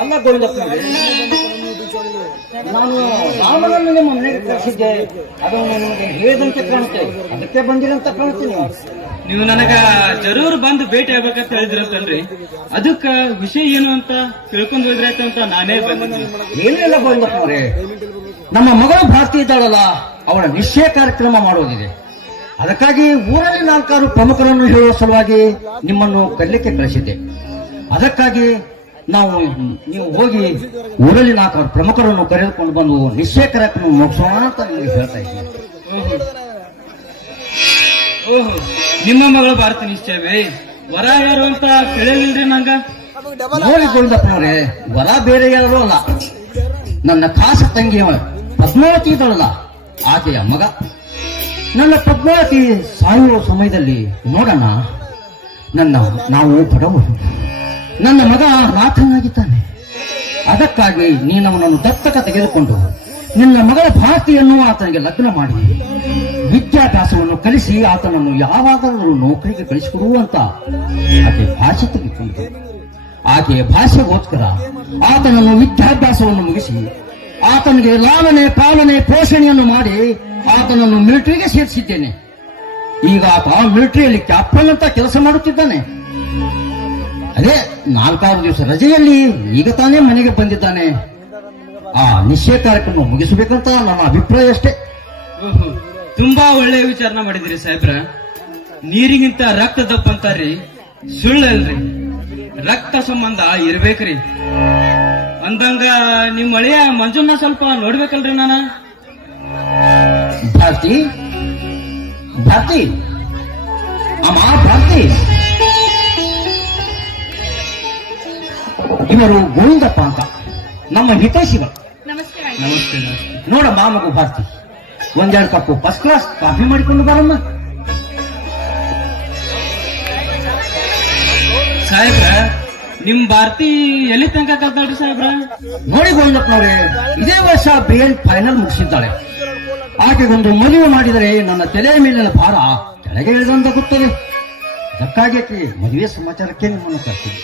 ಅಲ್ಲ ಗೋವಿಂದಪ್ಪ, ನಾನು ರಾಮನನ್ನು ನಿಮ್ಮ ಮನೆಗೆ ಕಳಿಸಿದ್ದೆ, ಅದು ನಿಮಗೆ ಹೇಳಿದಂತೆ ಕಾಣುತ್ತೆ, ಅದಕ್ಕೆ ಬಂದಿರಂತ ಕಾಣುತ್ತೀನಿ. ನೀವು ನನಗ ಜರೂರ್ ಬಂದು ಭೇಟಿ ಆಗ್ಬೇಕಂತ ಹೇಳಿದ್ರಂತಲ್ರಿ, ಅದಕ್ಕ ವಿಷಯ ಏನು ಅಂತ ತಿಳ್ಕೊಂಡು ಹೋದ್ರಾಯ್ತು ಅಂತ ನಾನೇ ಬಂದಿದ್ದೀನಿ. ಏನೂ ಇಲ್ಲ ಗೋವಿಂದಪ್ಪನವರೇ, ನಮ್ಮ ಮಗಳು ಭಾರತಿ ಇದ್ದಾಳಲ್ಲ, ಅವಳ ನಿಶ್ಚಯ ಕಾರ್ಯಕ್ರಮ ಮಾಡೋದಿದೆ. ಅದಕ್ಕಾಗಿ ಊರಲ್ಲಿ 4 ಪ್ರಮುಖರನ್ನು ಹೇಳುವ ಸಲುವಾಗಿ ನಿಮ್ಮನ್ನು ಕರೀಲಿಕ್ಕೆ ಕಳಿಸಿದ್ದೆ. ಅದಕ್ಕಾಗಿ ನೀವು ಹೋಗಿ ಊರಲ್ಲಿ 4 ಪ್ರಮುಖರನ್ನು ಕರೆದುಕೊಂಡು ಬಂದು ನಿಶ್ಚಯ ಕಾರ್ಯಕ್ರಮ ಮುಗಿಸೋಣ ಅಂತ ನಿಮಗೆ ಹೇಳ್ತಾ ಇದ್ದೀನಿ. ಓಹೋ, ನಿಮ್ಮ ಮಗಳು ಭಾರತ ನಿಶ್ಚಯವೇ? ವರ ಯಾರು ಅಂತ ಕೇಳಿಲ್ರಿ ನಂಗ? ನೋಡಿ ಗೋವಿಂದಪ್ಪನವರೇ, ವರ ಬೇರೆ ಯಾರು ಅಲ್ಲ, ನನ್ನ ಖಾಸ ತಂಗಿಯವಳು ಪದ್ಮಾವತಿ ಇದ್ದಳಲ್ಲ, ಆಕೆಯ ಮಗ. ನನ್ನ ಪದ್ಮಾವತಿ ಸಾಯುವ ಸಮಯದಲ್ಲಿ ನೋಡೋಣ, ನಾವು ಬಡವರು, ನನ್ನ ಮಗ ನಾಥನಾಗಿದ್ದಾನೆ. ಅದಕ್ಕಾಗಿ ನೀನವನನ್ನು ದತ್ತಕ ತೆಗೆದುಕೊಂಡು ನಿನ್ನ ಮಗಳ ಭಾರತಿಯನ್ನು ಆತನಿಗೆ ಲಗ್ನ ಮಾಡಿ ವಿದ್ಯಾಭ್ಯಾಸವನ್ನು ಕಲಿಸಿ ಆತನನ್ನು ಯಾವಾಗಲೂ ನೌಕರಿಗೆ ಕಳಿಸಿಕೊಡುವಂತ ಆಕೆ ಭಾಷೆ ತೆಗೆದುಕೊಂಡು ಆಕೆಯ ಭಾಷೆಗೋಸ್ಕರ ಆತನನ್ನು ವಿದ್ಯಾಭ್ಯಾಸವನ್ನು ಮುಗಿಸಿ ಆತನಿಗೆ ಲಾಲನೆ ಪಾಲನೆ ಪೋಷಣೆಯನ್ನು ಮಾಡಿ ಆತನನ್ನು ಮಿಲಿಟರಿಗೆ ಸೇರಿಸಿದ್ದೇನೆ. ಈಗ ಆತ ಮಿಲಿಟರಿಯಲ್ಲಿ ಕ್ಯಾಪ್ಟನ್ ಅಂತ ಕೆಲಸ ಮಾಡುತ್ತಿದ್ದಾನೆ. ಅದೇ 4-6 ದಿವಸ ರಜೆಯಲ್ಲಿ ಈಗ ತಾನೇ ಮನೆಗೆ ಬಂದಿದ್ದಾನೆ. ಆ ನಿಶ್ಚಯ ಕಾರ್ಯಕ್ರಮ ಮುಗಿಸಬೇಕಂತ ನನ್ನ ಅಭಿಪ್ರಾಯ ಅಷ್ಟೇ. ಓಹೋ, ತುಂಬಾ ಒಳ್ಳೆಯ ವಿಚಾರನ ಮಾಡಿದಿರಿ ಸಾಹೇಬ್ರ. ನೀರಿಗಿಂತ ರಕ್ತ ದಪ್ಪ ಅಂತಾರ್ರಿ, ಸುಳ್ಳಲ್ರಿ. ರಕ್ತ ಸಂಬಂಧ ಇರ್ಬೇಕ್ರಿ. ಅಂದಂಗ ನಿಮ್ ಮಳೆಯ ಮಂಜುನ್ನ ಸ್ವಲ್ಪ ನೋಡ್ಬೇಕಲ್ರಿ ನಾನು. ಭಾರತಿ ಭಾರತಿ ಅಮ್ಮ ಭಾರತಿ, ಇವರು ಗೋವಿಂದಪ್ಪ ಅಂತ ನಮ್ಮ ಹಿತೈಷಿಗಳು. ನಮಸ್ತೆ ನಮಸ್ತೆ. ನೋಡಮ್ಮ ಮಗು ಭಾರತಿ, 1-2 ಕಪ್ಪು ಫಸ್ಟ್ ಕ್ಲಾಸ್ ಕಾಫಿ ಮಾಡಿಕೊಂಡು ಬರಮ್ಮ. ಸಾಹೇಬ್ರ, ನಿಮ್ ಭಾರತಿ ಎಲ್ಲಿ ತನಕ ಕಲ್ತಾಳ್ರಿ ಸಾಹೇಬ್ರ? ನೋಡಿ ಗೋವಿಂದಪ್ಪನವ್ರೆ, ಇದೇ ವರ್ಷ BL ಫೈನಲ್ ಮುಗಿಸಿದ್ದಾಳೆ. ಆಕೆಗೊಂದು ಮದುವೆ ಮಾಡಿದರೆ ನನ್ನ ತಲೆಯ ಮೇಲಿನ ಭಾರ ಕೆಳಗೆ ಇಳಿದಂತ ಗೊತ್ತದೆ. ಅದಕ್ಕಾಗಿ ಆಕೆ ಮದುವೆ ಸಮಾಚಾರಕ್ಕೆ ನಿಮ್ಮನ್ನು ಕರೆಸಿದೆ.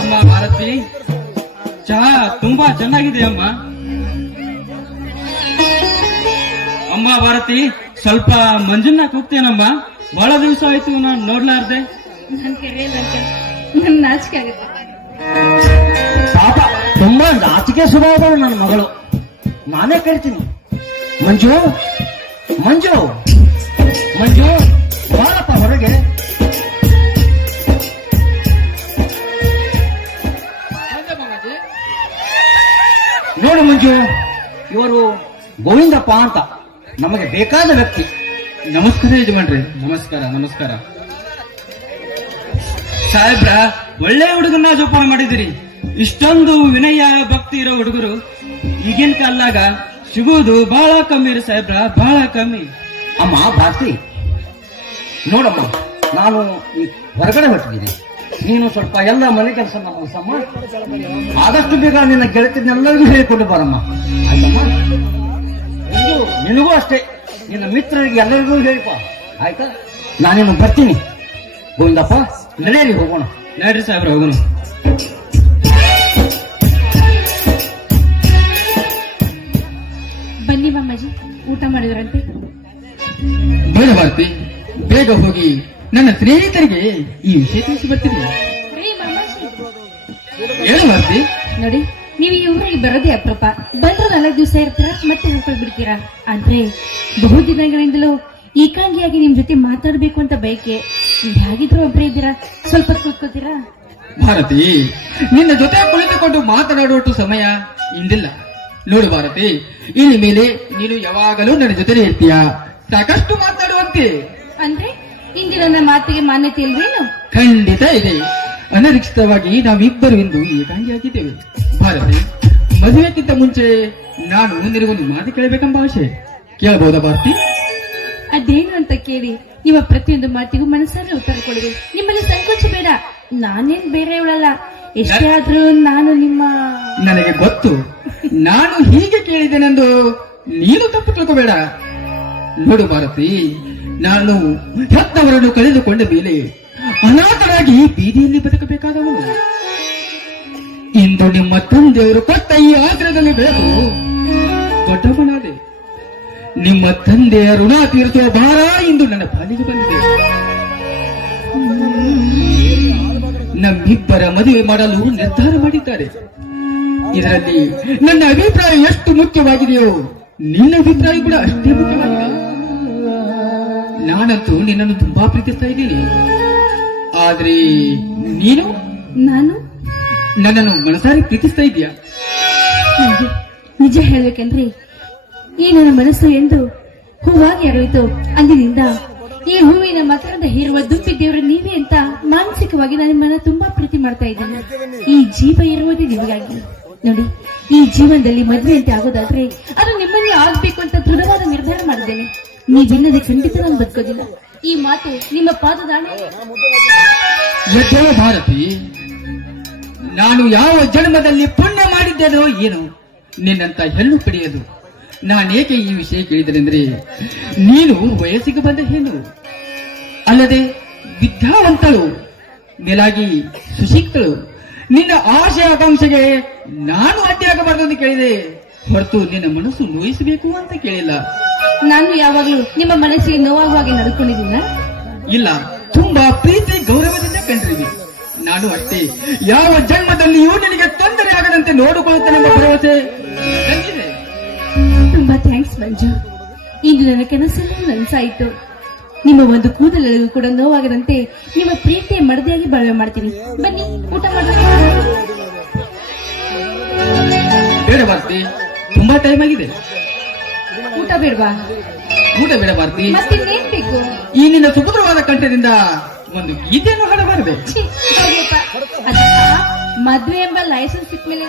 ಅಮ್ಮ ಭಾರತಿ, ಚಹಾ ತುಂಬಾ ಚೆನ್ನಾಗಿದೆ ಅಮ್ಮ. ಅಮ್ಮ ಭಾರತಿ, ಸ್ವಲ್ಪ ಮಂಜುನ್ನ ಕೂಗ್ತೇನಮ್ಮ, ಬಹಳ ದಿವಸ ಆಯ್ತು ನಾನು ನೋಡ್ಲಾರ್ದೆ. ನನ್ ಕರೆಯಲ್ಲ, ನನ್ ನಾಚಿಕೆ ಆಗುತ್ತೆ. ಪಾಪ, ತುಂಬಾ ನಾಚಿಕೆ ಸ್ವಭಾವದಳು ನನ್ನ ಮಗಳು. ನಾನೇ ಕರಿತೀನಿ. ಮಂಜು ಮಂಜು ಮಂಜು, ಬಾರಪ್ಪ ಹೊರಗೆ. ನೋಡು ಮಂಜು, ಇವರು ಗೋವಿಂದಪ್ಪ ಅಂತ ನಮಗೆ ಬೇಕಾದ ವ್ಯಕ್ತಿ. ನಮಸ್ಕಾರ ಯಜಮಾನ್ರಿ. ನಮಸ್ಕಾರ ನಮಸ್ಕಾರ. ಸಾಹೇಬ್ರ, ಒಳ್ಳೆ ಹುಡುಗನ್ನ ಜೋಪಾನ ಮಾಡಿದಿರಿ. ಇಷ್ಟೊಂದು ವಿನಯ ಭಕ್ತಿ ಇರೋ ಹುಡುಗರು ಈಗಿನ ಕಾಲಾಗ ಸಿಗುವುದು ಬಹಳ ಕಮ್ಮಿ ರೀ ಸಾಹೇಬ್ರ, ಬಹಳ ಕಮ್ಮಿ. ಅಮ್ಮ ಭಾರತಿ, ನೋಡಮ್ಮ, ನಾನು ಈ ಹೊರಗಡೆ ಹೊರಟಿದ್ದೀನಿ. ನೀನು ಸ್ವಲ್ಪ ಎಲ್ಲ ಮನೆ ಕೆಲಸ ಮಾಡಿ ಆದಷ್ಟು ಬೇಗ ನಿನ್ನ ಗೆಳತಿನೆಲ್ಲರಿಗೂ ಹೇಳಿಕೊಂಡು ಬರಮ್ಮ, ಆಯ್ತಮ್ಮ? ನಿನಗೂ ಅಷ್ಟೇ, ನಿನ್ನ ಮಿತ್ರರಿಗೆ ಎಲ್ಲರಿಗೂ ಹೇಳಿಪ್ಪ, ಆಯ್ತಾ? ನಾನೇನು ಬರ್ತೀನಿ. ಗೋವಿಂದಪ್ಪ, ನಡೆಯಲಿ, ಹೋಗೋಣ. ನಡ್ರಿ ಸಾಹೇಬ್ರ, ಹೋಗೋಣ. ಬನ್ನಿ ಮಾಮಾಜಿ, ಊಟ ಮಾಡಿದ್ರಂತೆ. ಬೇಡ ಭಾರತಿ, ಬೇಗ ಹೋಗಿ ನನ್ನ ಸ್ನೇಹಿತರಿಗೆ ಈ ವಿಷಯ ತಿಳಿಸಿ ಬರ್ತೀನಿ. ಏನು ಭಾರತಿ? ನೋಡಿ, ನೀವು ಈ ಊರಿಗೆ ಬರೋದೇ ಅಪರೂಪ. ಬಂದ್ರೆ 4 ದಿವಸ ಇರ್ತೀರಾ, ಮತ್ತೆ ಹೊರಟು ಬಿಡ್ತೀರಾ. ಅಂದ್ರೆ ಬಹುದಿನಗಳಿಂದಲೂ ಏಕಾಂಗಿಯಾಗಿ ನಿಮ್ ಜೊತೆ ಮಾತಾಡ್ಬೇಕು ಅಂತ ಬಯಕೆ. ನೀವು ಹೇಗಿದ್ರು ಒಬ್ಬರೇ ಇದ್ದೀರಾ, ಸ್ವಲ್ಪ ಕೂತ್ಕೋತೀರಾ? ಭಾರತಿ, ನಿನ್ನ ಜೊತೆ ಕುಳಿತುಕೊಂಡು ಮಾತನಾಡುವಷ್ಟು ಸಮಯ ಇಂದಿಲ್ಲ. ನೋಡು ಭಾರತಿ, ಇನ್ನು ಮೇಲೆ ನೀನು ಯಾವಾಗಲೂ ನನ್ನ ಜೊತೆ ಇರ್ತೀಯ, ಸಾಕಷ್ಟು ಮಾತನಾಡುವಂತೆ. ಅಂದ್ರೆ ಇಂದಿನ ನನ್ನ ಮಾತಿಗೆ ಮಾನ್ಯತೆ ಇಲ್ವೇನು? ಖಂಡಿತ ಇದೆ. ಅನಿರೀಕ್ಷಿತವಾಗಿ ನಾವಿಬ್ಬರು ಇಂದು ಏಕಾಂಗಿಯಾಗಿದ್ದೇವೆ. ಭಾರತಿ, ಮದುವೆಗಿಂತ ಮುಂಚೆ ನಾನು ನಿನಗೊಂದು ಮಾತು ಕೇಳಬೇಕೆಂಬ ಆಶೆ. ಕೇಳಬಹುದಾ ಭಾರತಿ? ಅದೇನು ಅಂತ ಕೇಳಿ ನಿಮ್ಮ ಪ್ರತಿಯೊಂದು ಮಾತಿಗೂ ಮನಸ್ಸಾರೆ ಉತ್ತರ ಕೊಡುವೆ. ನಿಮ್ಮಲ್ಲಿ ಸಂಕೋಚ ಬೇಡ. ನಾನೇನ್ ಬೇರೆಯವಳಲ್ಲ. ಎಷ್ಟೇ ಆದ್ರೂ ನಾನು ನಿಮ್ಮ ನನಗೆ ಗೊತ್ತು. ನಾನು ಹೀಗೆ ಕೇಳಿದ್ದೇನೆಂದು ನೀನು ತಪ್ಪು ತಿಳ್ಕೋಬೇಡ. ನೋಡು ಭಾರತಿ, ನಾನು ಹೆತ್ತವರನ್ನು ಕಳೆದುಕೊಂಡ ಮೇಲೆ ಅನಾಥರಾಗಿ ಬೀದಿಯಲ್ಲಿ ಬದುಕಬೇಕಾದವನು. ಇಂದು ನಿಮ್ಮ ತಂದೆಯವರು ಕೊಟ್ಟ ಈ ಆಶ್ರಯದಲ್ಲಿ ಬೆಳೆದು ದೊಡ್ಡವನಾದೆ. ನಿಮ್ಮ ತಂದೆಯ ಋಣ ತೀರಿಸುವ ಭಾರ ಇಂದು ನನ್ನ ಪಾಲಿಗೆ ಬಂದಿದೆ. ನಮ್ಮಿಬ್ಬರ ಮದುವೆ ಮಾಡಲು ನಿರ್ಧಾರ ಮಾಡಿದ್ದಾರೆ. ಇದರಲ್ಲಿ ನನ್ನ ಅಭಿಪ್ರಾಯ ಎಷ್ಟು ಮುಖ್ಯವಾಗಿದೆಯೋ ನಿನ್ನ ಅಭಿಪ್ರಾಯ ಕೂಡ ಅಷ್ಟೇ ಮುಖ್ಯವಾಗಿದೆ. ನಾನಂತೂ ನಿನ್ನನ್ನು ತುಂಬಾ ಪ್ರೀತಿಸ್ತಾ ಇದ್ದೀನಿ. ಆದ್ರೆ ನೀನು ನಾನು ನನ್ನನ್ನು ಮನಸಾರಿ ಪ್ರೀತಿಸ್ತಾ ಇದೀಯಾ? ನಂಗೆ ನಿಜ ಹೇಳ್ಬೇಕಂದ್ರೆ ಈ ನನ್ನ ಮನಸ್ಸು ಎಂದು ಹೂವಾಗಿ ಅರಳಿತು ಅಂದಿನಿಂದ ಈ ಹೂವಿನ ಮಕರಂದ ಹೀರುವ ದುಪ್ಪಿ ದೇವರು ನೀವೇ ಅಂತ ಮಾನಸಿಕವಾಗಿ ನಾನು ನಿಮ್ಮನ್ನ ತುಂಬಾ ಪ್ರೀತಿ ಮಾಡ್ತಾ ಇದ್ದೀನಿ. ಈ ಜೀವ ಇರುವುದೇ ನಿಮಗಾಗಿ. ನೋಡಿ, ಈ ಜೀವನದಲ್ಲಿ ಮದುವೆ ಅಂತ ಆಗೋದಾದ್ರೆ ಅದು ನಿಮ್ಮನ್ನೇ ಆಗ್ಬೇಕು ಅಂತ ದೃಢವಾದ ನಿರ್ಧಾರ ಮಾಡಿದ್ದೇನೆ. ನೀವಿಲ್ಲದೆ ಖಂಡಿತ ನಾನು ಬದುಕೋದಿಲ್ಲ. ಈ ಮಾತು ನಿಮ್ಮ ಪಾದದಾಣೆ. ಯಥೋ ಭಾರತಿ, ನಾನು ಯಾವ ಜನ್ಮದಲ್ಲಿ ಪುಣ್ಯ ಮಾಡಿದ್ದೇನೋ ಏನೋ ನಿನ್ನಂತ ಹೆಣ್ಣು ಪಡೆಯದು. ನಾನೇಕೆ ಈ ವಿಷಯ ಕೇಳಿದನೆಂದ್ರೆ, ನೀನು ವಯಸ್ಸಿಗೆ ಬಂದ ಹೆಣ್ಣು, ಅಲ್ಲದೆ ವಿದ್ಯಾವಂತಳು, ಮೇಲಾಗಿ ಸುಶಿಕ್ತಳು. ನಿನ್ನ ಆಶೆ ಆಕಾಂಕ್ಷೆಗೆ ನಾನು ಅಡ್ಡಿಯಾಗಬಾರದು ಅಂತ ಕೇಳಿದೆ ಹೊರತು ನಿನ್ನ ಮನಸ್ಸು ನೋಯಿಸಬೇಕು ಅಂತ ಕೇಳಿಲ್ಲ. ನಾನು ಯಾವಾಗ್ಲೂ ನಿಮ್ಮ ಮನಸ್ಸಿಗೆ ನೋವಾಗುವ ಹಾಗೆ ನಡ್ಕೊಂಡಿದ್ದೀನ? ಇಲ್ಲ, ತುಂಬಾ ಪ್ರೀತಿ ಗೌರವದಿಂದ ಕಂಡ್ರಿವಿ. ನಾನು ಅಷ್ಟೇ. ಯಾವ ಜನ್ಮದಲ್ಲಿಯೂ ನಿನಗೆ ತೊಂದರೆ ಆಗದಂತೆ ನೋಡಿಕೊಳ್ಳುತ್ತೇನೆಂಬ ಭರವಸೆ ನನಗಿದೆ. ತುಂಬಾ ಥ್ಯಾಂಕ್ಸ್ ಮಂಜು. ಇಂದು ನನ್ನ ಕನಸೆಲ್ಲ ನನಸಾಯಿತು. ನಿಮ್ಮ ಒಂದು ಕೂದಲೆಗೂ ಕೂಡ ನೋವಾಗದಂತೆ ನಿಮ್ಮ ಪ್ರೀತಿಯ ಮಡದಿಯಾಗಿ ಬಾಳ್ವೆ ಮಾಡ್ತೀನಿ. ಬನ್ನಿ, ಊಟ ಮಾಡೋಣ. ಬೇಡ ಭಾರತಿ, ತುಂಬಾ ಟೈಮ್ ಆಗಿದೆ. ಊಟ ಬೇಡವಾ? ಊಟ ಬೇಡ ಭಾರತಿ. ಮತ್ತಿನ್ನೇನ್ ಬೇಕು? ಈ ನಿನ್ನ ಸುಮಧುರವಾದ ಕಂಠದಿಂದ ಒಂದು ಗೀತೆಯನ್ನು ಹಾಡಬಾರದೆ? ಛೀ, ಹೋಗ್ಯಪ್ಪ. ಅದಕ್ಕ ಮದ್ವೆ ಎಂಬ ಲೈಸೆನ್ಸ್ ಸಿಕ್ಮೇಲೆ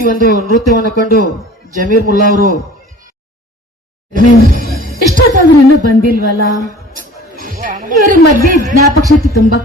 ಈ ಒಂದು ನೃತ್ಯವನ್ನು ಕಂಡು ಜಮೀರ್ ಮುಲ್ಲಾ ಅವರು ಇಷ್ಟೊತ್ತಾದ್ರೂ ಇನ್ನೂ ಬಂದಿಲ್ವಲ್ಲ. ಇವ್ರಿಗೆ ಮಧ್ಯೆ ಜ್ಞಾಪಕ ಶಕ್ತಿ ತುಂಬಾ